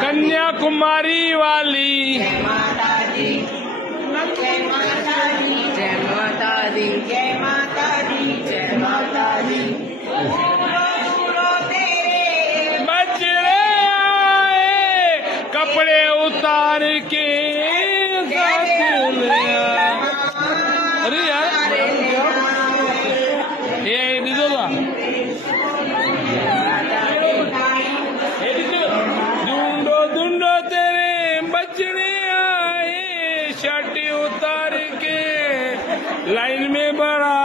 कन्याकुमारी वाली जय माता दी, जय माता दी, जय माता दी, जय माता दी, जय माता दी। बच रहे आए कपड़े उतार के अरे यार ये दीदोला ढूंढो तेरे बचने आए शर्ट उतार के लाइन में बड़ा